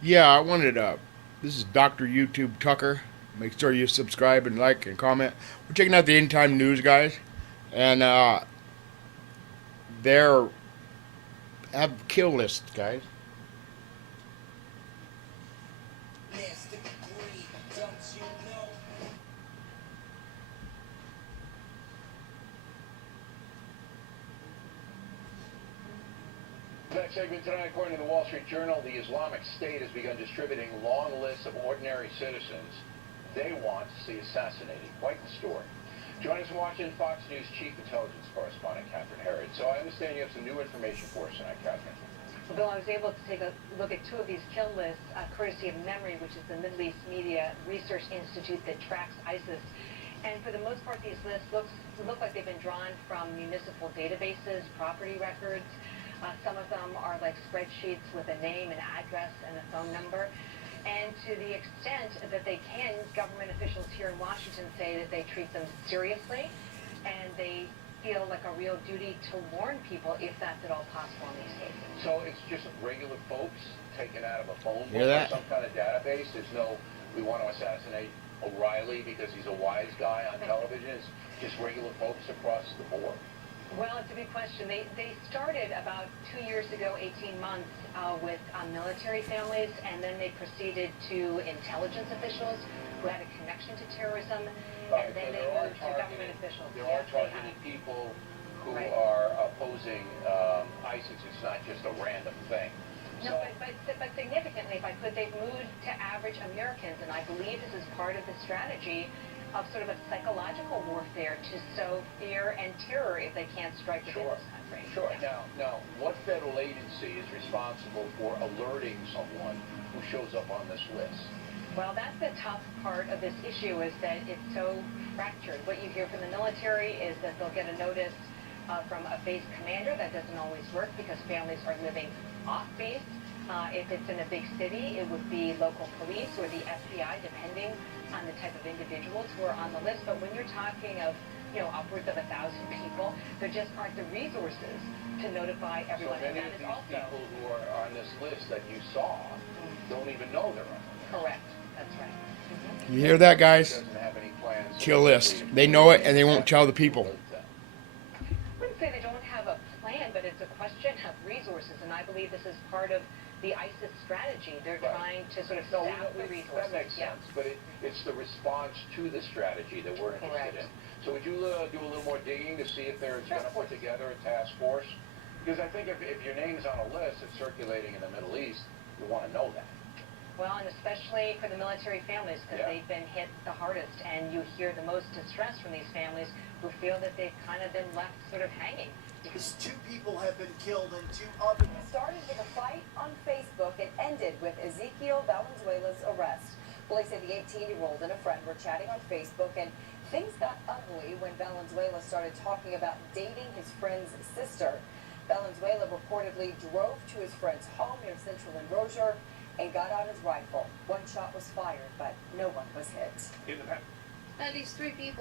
Yeah, I wanted this is Dr. YouTube Tucker. Make sure you subscribe and like and comment. We're checking out the End Time News, guys. And they're have kill lists, guys. Next segment tonight, according to the Wall Street Journal, the Islamic State has begun distributing long lists of ordinary citizens they want to see assassinated. Quite the story. Join us in Washington, Fox News Chief Intelligence Correspondent Catherine Herod. So I understand you have some new information for us tonight, Catherine. Well, Bill, I was able to take a look at two of these kill lists, courtesy of MEMRI, which is the Middle East Media Research Institute that tracks ISIS. And for the most part, these lists look like they've been drawn from municipal databases, property records. Some of them are like spreadsheets with a name, an address, and a phone number. And to the extent that they can, government officials here in Washington say that they treat them seriously, and they feel like a real duty to warn people if that's at all possible in these cases. So it's just regular folks taken out of a phone book Hear or that? some kind of database? There's no, we want to assassinate O'Reilly because he's a wise guy on television. It's just regular folks across the board. Well, it's a big question. They started about 2 years ago, 18 months, with military families, and then they proceeded to intelligence officials who had a connection to terrorism, and then they moved to government officials. There Yes, are they targeted have. people who Right. are opposing ISIS. It's not just a random thing. No, but significantly, if I could, they've moved to average Americans, and I believe this is part of the strategy of sort of a psychological warfare to sow fear and terror if they can't strike within this country. Sure. Yeah. Now, what federal agency is responsible for alerting someone who shows up on this list? Well, that's the tough part of this issue is that it's so fractured. What you hear from the military is that they'll get a notice from a base commander. That doesn't always work because families are living off base. If it's in a big city, it would be local police or the FBI, depending on the type of individuals who are on the list. But when you're talking of, upwards of 1,000 people, there just aren't the resources to notify everyone. So many And of that is these also people who are on this list that you saw don't even know they're on the list. correct. That's right. You hear that, guys? Doesn't have any plans. Kill list. They know it, and they won't tell the people. I wouldn't say they don't have a plan, but it's a question of resources, and I believe this is part of the ISIS strategy. They're Right. trying to sort of No, sap the resources. that makes Yeah. sense, but it's the response to the strategy that we're interested Correct. in. So would you do a little more digging to see if they're Sure, going to of put course. together a task force? Because I think if your name's on a list that's circulating in the Middle East, you want to know that. Well, and especially for the military families, because Yeah. they've been hit the hardest, and you hear the most distress from these families who feel that they've kind of been left sort of hanging. Because two people have been killed and two others. It started with a fight on Facebook and ended with Ezequiel Valenzuela's arrest. Police say the 18-year-old and a friend were chatting on Facebook, and things got ugly when Valenzuela started talking about dating his friend's sister. Valenzuela reportedly drove to his friend's home near Central and Rozier and got out his rifle. One shot was fired, but no one was hit. In the At least 3 people